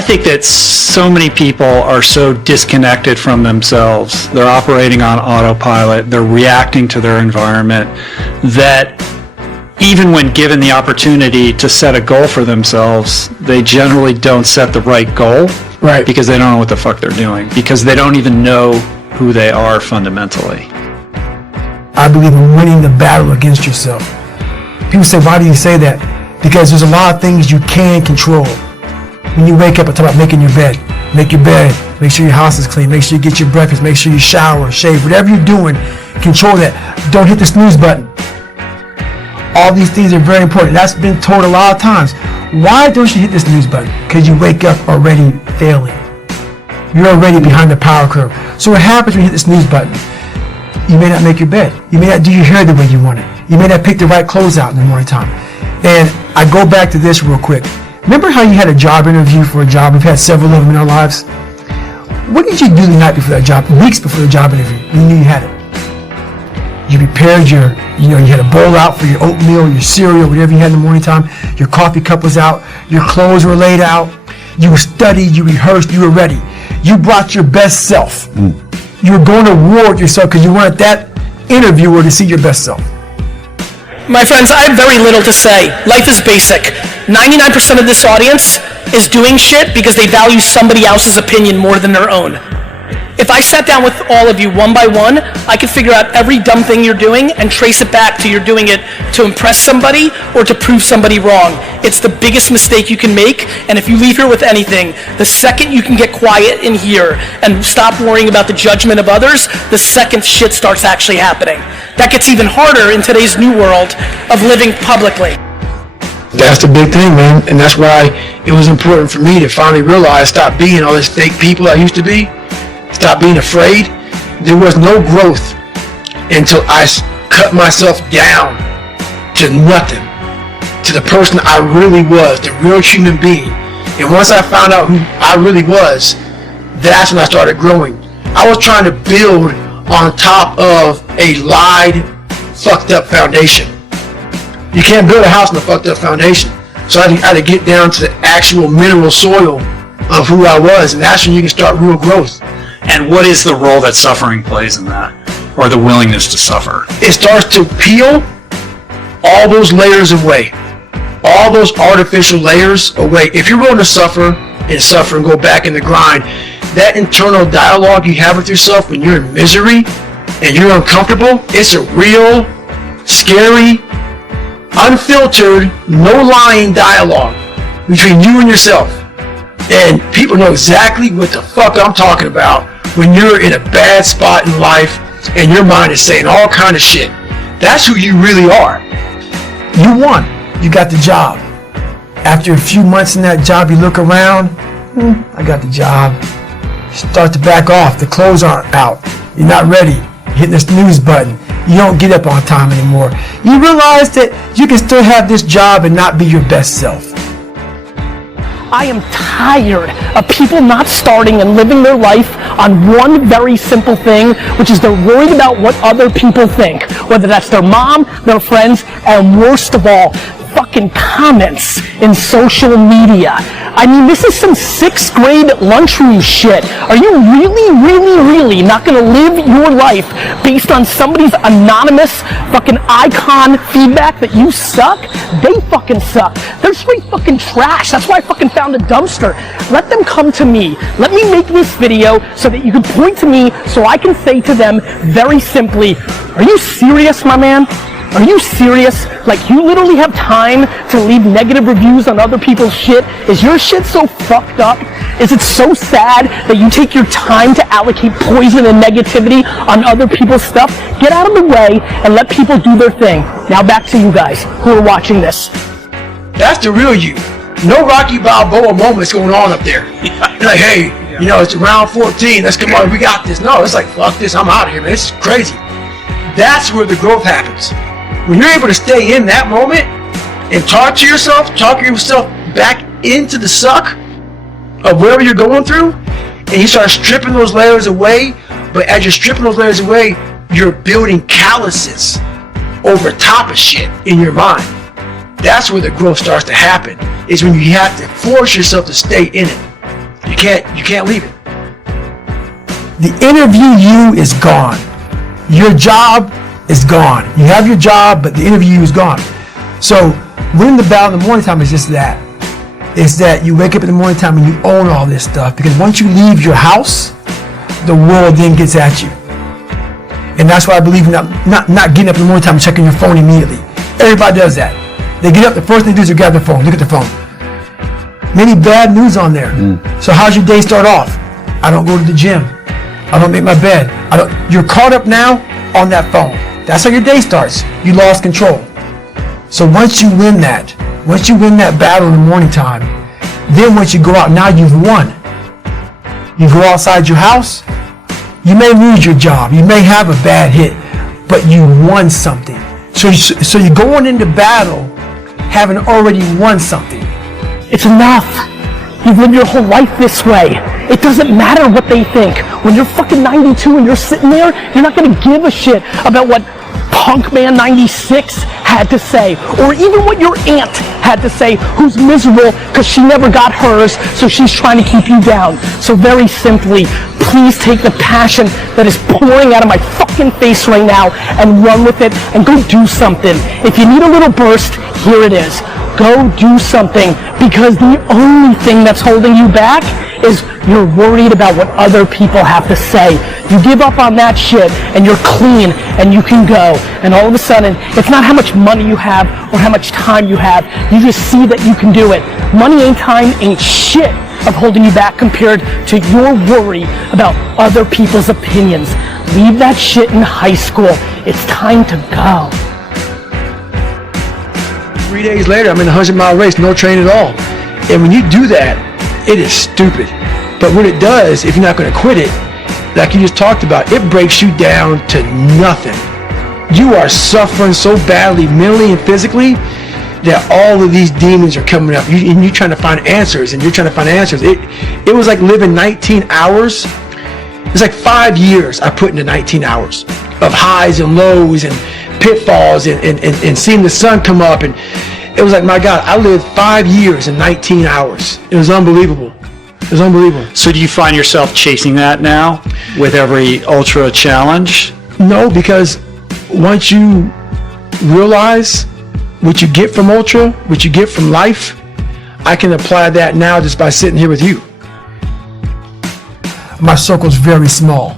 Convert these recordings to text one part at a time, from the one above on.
I think that so many people are so disconnected from themselves. They're operating on autopilot. They're reacting to their environment that even when given the opportunity to set a goal for themselves, they generally don't set the right goal. Right. Because they don't know what the fuck they're doing. Because they don't even know who they are fundamentally. I believe in winning the battle against yourself. People say, why do you say that? Because there's a lot of things you can control. When you wake up, I talk about making your bed. Make your bed. Make sure your house is clean. Make sure you get your breakfast. Make sure you shower, shave. Whatever you're doing, control that. Don't hit the snooze button. All these things are very important. That's been told a lot of times. Why don't you hit the snooze button? Because you wake up already failing. You're already behind the power curve. So what happens when you hit the snooze button? You may not make your bed. You may not do your hair the way you want it. You may not pick the right clothes out in the morning time. And I go back to this real quick. Remember how you had a job interview for a job? We've had several of them in our lives. What did you do the night before that job, weeks before the job interview? You knew you had it. You prepared you had a bowl out for your oatmeal, your cereal, whatever you had in the morning time. Your coffee cup was out. Your clothes were laid out. You studied, you rehearsed, you were ready. You brought your best self. You were going to war with yourself because you wanted that interviewer to see your best self. My friends, I have very little to say. Life is basic. 99% of this audience is doing shit because they value somebody else's opinion more than their own. If I sat down with all of you one by one, I could figure out every dumb thing you're doing and trace it back to you're doing it to impress somebody or to prove somebody wrong. It's the biggest mistake you can make, and if you leave here with anything, the second you can get quiet in here and stop worrying about the judgment of others, the second shit starts actually happening. That gets even harder in today's new world of living publicly. That's the big thing, man, and that's why it was important for me to finally realize, stop being all this fake people I used to be. Stop being afraid. There was no growth until I cut myself down to nothing, to the person I really was, the real human being. And once I found out who I really was, that's when I started growing. I was trying to build on top of a lied, fucked up foundation. You can't build a house on a fucked up foundation. So I had to get down to the actual mineral soil of who I was, and that's when you can start real growth. And what is the role that suffering plays in that? Or the willingness to suffer? It starts to peel all those layers away. All those artificial layers away. If you're willing to suffer and go back in the grind, that internal dialogue you have with yourself when you're in misery and you're uncomfortable, it's a real, scary, unfiltered, no lying dialogue between you and yourself. And people know exactly what the fuck I'm talking about when you're in a bad spot in life and your mind is saying all kind of shit. That's who you really are. You won. You got the job. After a few months in that job, you look around, I got the job. Start to back off. The clothes aren't out. You're not ready. You're hitting the snooze button. You don't get up on time anymore. You realize that you can still have this job and not be your best self. I am tired of people not starting and living their life on one very simple thing, which is they're worried about what other people think, whether that's their mom, their friends, and worst of all, fucking comments in social media. I mean, this is some 6th grade lunchroom shit. Are you really not gonna live your life based on somebody's anonymous fucking icon feedback that you suck? They fucking suck. They're straight fucking trash. That's why I fucking found a dumpster. Let them come to me. Let me make this video so that you can point to me so I can say to them very simply, are you serious, my man? Are you serious? Like, you literally have time to leave negative reviews on other people's shit? Is your shit so fucked up? Is it so sad that you take your time to allocate poison and negativity on other people's stuff? Get out of the way and let people do their thing. Now back to you guys who are watching this. That's the real you. No Rocky Balboa moments going on up there. You're like, hey, it's round 14. Let's come on. We got this. No, it's like, fuck this. I'm out of here, man. This is crazy. That's where the growth happens. When you're able to stay in that moment and talk yourself back into the suck of whatever you're going through, and you start stripping those layers away, but as you're stripping those layers away, you're building calluses over top of shit in your mind. That's where the growth starts to happen, is when you have to force yourself to stay in it. You can't leave it. The interview you is gone. Your job is gone. You have your job, but the interview you is gone. So winning the battle in the morning time is just that. It's that you wake up in the morning time and you own all this stuff, because once you leave your house, the world then gets at you. And that's why I believe in not getting up in the morning time and checking your phone immediately. Everybody does that. They get up, the first thing they do is grab their phone, look at their phone. Many bad news on there. So how's your day start off? I don't go to the gym. I don't make my bed. You're caught up now on that phone. That's how your day starts. You lost control. So once you win that battle in the morning time, then once you go out, now you've won. You go outside your house, you may lose your job, you may have a bad hit, but you won something. So you're going into battle having already won something. It's enough. You've lived your whole life this way. It doesn't matter what they think. When you're fucking 92 and you're sitting there, you're not gonna give a shit about what Punk Man 96 had to say, or even what your aunt had to say, who's miserable because she never got hers, so she's trying to keep you down. So very simply, please take the passion that is pouring out of my fucking face right now and run with it and go do something. If you need a little burst, here it is. Go do something, because the only thing that's holding you back is you're worried about what other people have to say. You give up on that shit and you're clean and you can go. And all of a sudden, it's not how much money you have or how much time you have. You just see that you can do it. Money and time ain't shit of holding you back compared to your worry about other people's opinions. Leave that shit in high school. It's time to go. 3 days later, I'm in a 100-mile race, no train at all. And when you do that, it is stupid. But what it does, if you're not going to quit it, like you just talked about, it breaks you down to nothing. You are suffering so badly, mentally and physically, that all of these demons are coming up. And you're trying to find answers, and you're trying to find answers. It was like living 19 hours. It's like 5 years I put into 19 hours of highs and lows and pitfalls and seeing the sun come up. And it was like, my God, I lived 5 years in 19 hours. It was unbelievable. It was unbelievable. So do you find yourself chasing that now with every ultra challenge? No, because once you realize what you get from ultra, what you get from life, I can apply that now just by sitting here with you. My circle's very small.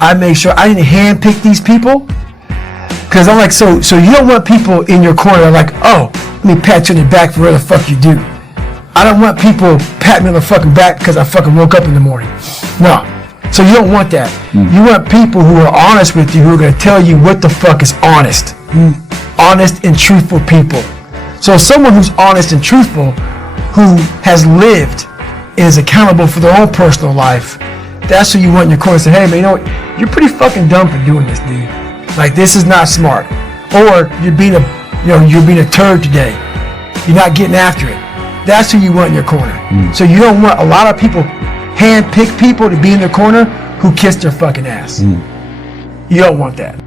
I make sure I didn't handpick these people, because I'm like, so you don't want people in your corner like, oh, let me pat you on the back for what the fuck you do. I don't want people patting me on the fucking back because I fucking woke up in the morning. No. So you don't want that. You want people who are honest with you, who are going to tell you what the fuck is honest. Honest and truthful people. So someone who's honest and truthful, who has lived and is accountable for their own personal life, that's who you want in your corner. Say, hey man, you know what? You're pretty fucking dumb for doing this, dude. Like, this is not smart. Or you're being a turd today. You're not getting after it. That's who you want in your corner. So you don't want a lot of people, hand-pick people to be in their corner who kiss their fucking ass. You don't want that.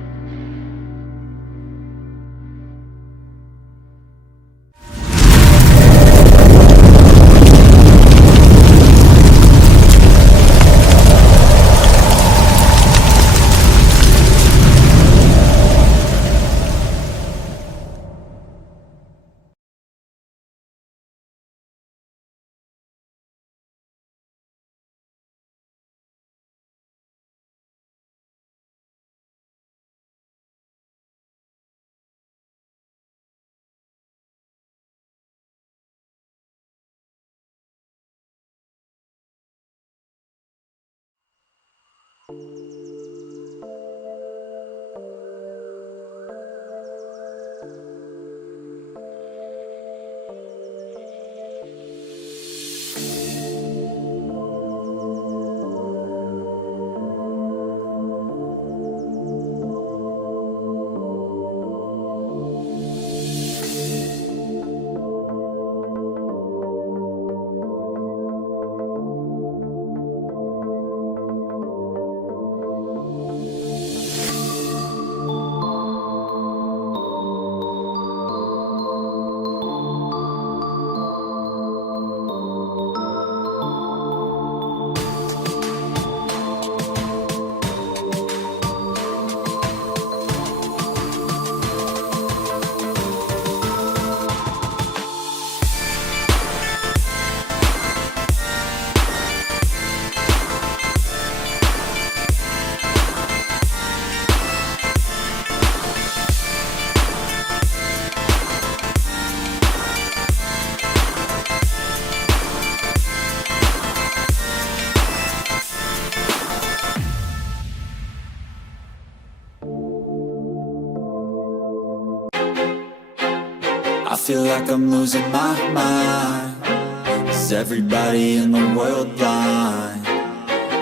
I feel like I'm losing my mind. Is everybody in the world blind?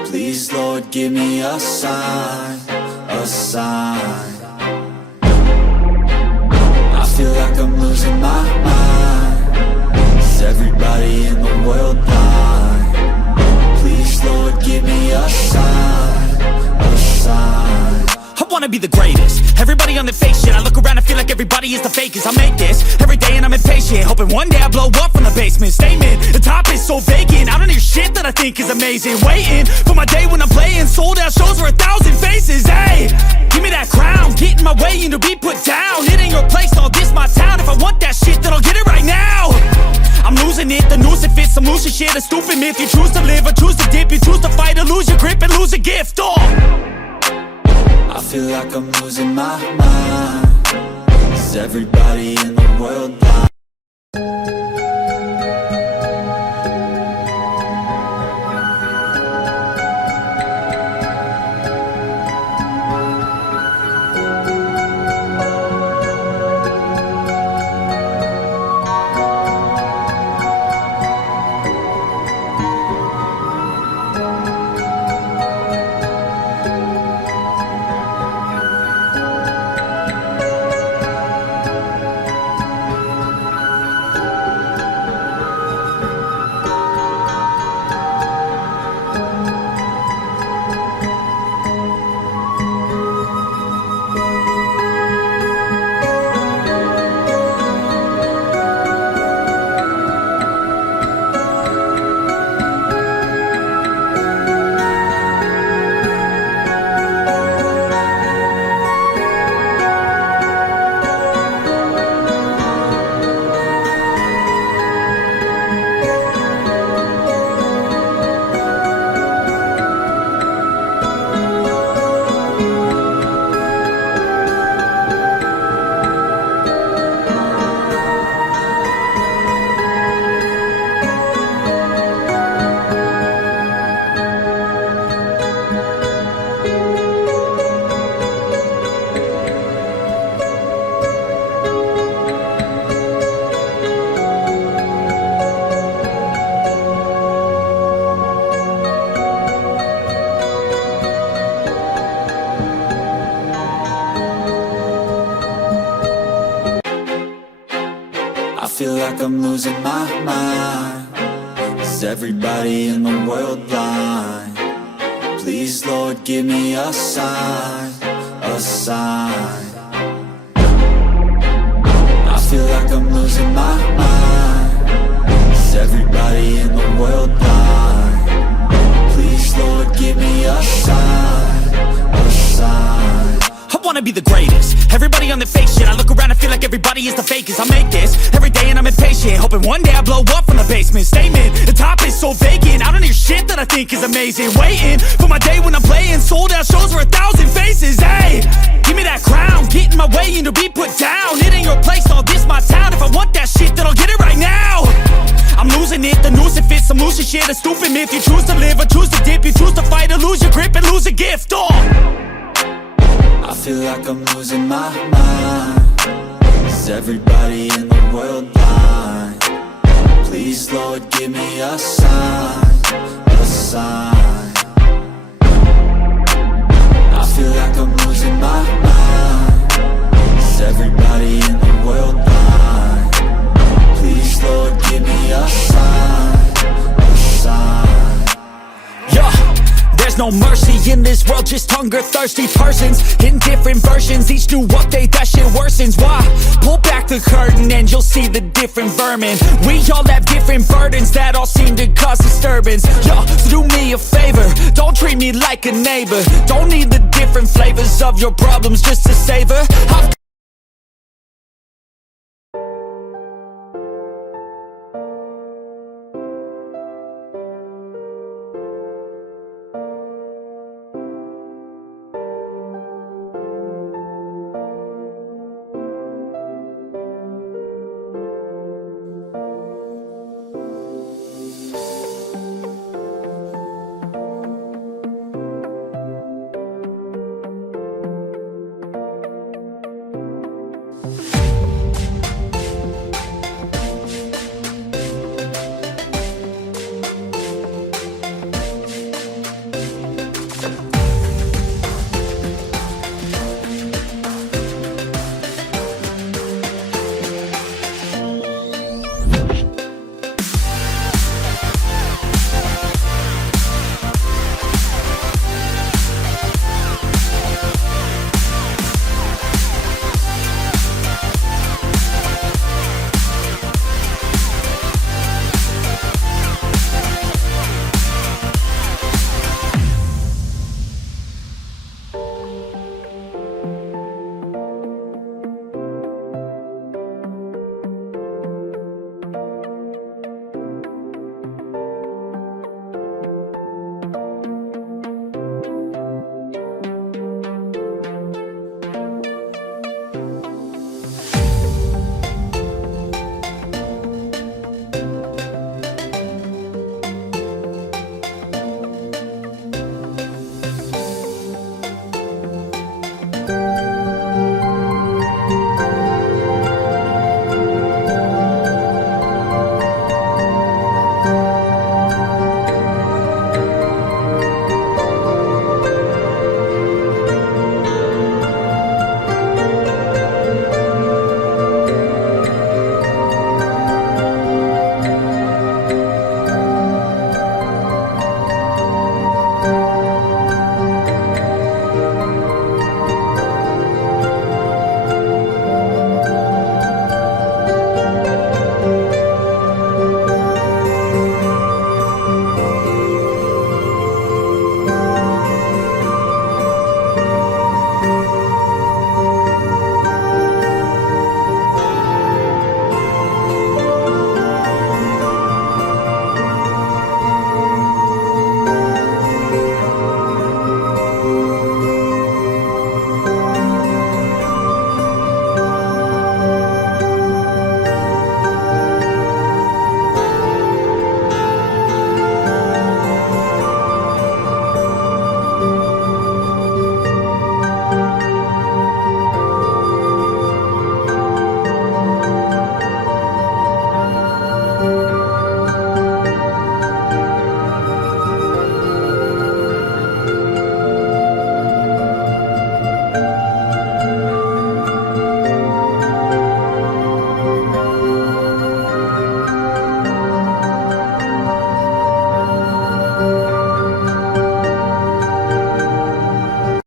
Please, Lord, give me a sign, a sign. I feel like I'm losing my mind. Is everybody in the world blind? Please, Lord, give me a sign, a sign. I wanna be the greatest. Everybody on the fake shit. I look around and feel like everybody is the fakest. I make this every day and I'm impatient, hoping one day I blow up from the basement. Statement, the top is so vacant. I don't hear shit that I think is amazing. Waiting for my day when I'm playing sold out shows for 1,000 faces. Hey, give me that crown, get in my way and to be put down. It ain't your place, all this my town. If I want that shit, then I'll get it right now. I'm losing it, the noose it fits. I'm losing shit, a stupid myth. You choose to live or choose to dip. You choose to fight or lose your grip and lose a gift. I feel like I'm losing my mind. Is everybody in the world blind? I feel like I'm losing my mind. Is everybody in the world blind? Please, Lord, give me a sign, a sign. I feel like I'm losing my mind. Is everybody in the world blind? Please, Lord, give me a sign, a sign. I wanna be the greatest. Everybody on the fake shit. I look around and feel like everybody is the fakest. I make this every day and I'm impatient, hoping one day I blow up from the basement. Statement, the top is so vacant. I don't hear shit that I think is amazing. Waiting for my day when I'm playing sold out shows for 1,000 faces. Hey, give me that crown, get in my way and to be put down. It ain't your place, all this my town. If I want that shit, then I'll get it right now. I'm losing it, the noose it fits. I'm losing shit, a stupid myth. You choose to live or choose to dip. You choose to fight or lose your grip and lose a gift. I feel like I'm losing my mind. Is everybody in the world blind? Please, Lord, give me a sign, a sign. I feel like I'm losing my mind. Is everybody in the world blind? Please, Lord, give me a sign, a sign. Yeah, there's no mercy in this world, just hunger-thirsty persons in different versions. Each new update, that shit worsens. Why? Pull back the curtain and you'll see the different vermin. We all have different burdens that all seem to cause disturbance. Yo, so do me a favor, don't treat me like a neighbor. Don't need the different flavors of your problems just to savor.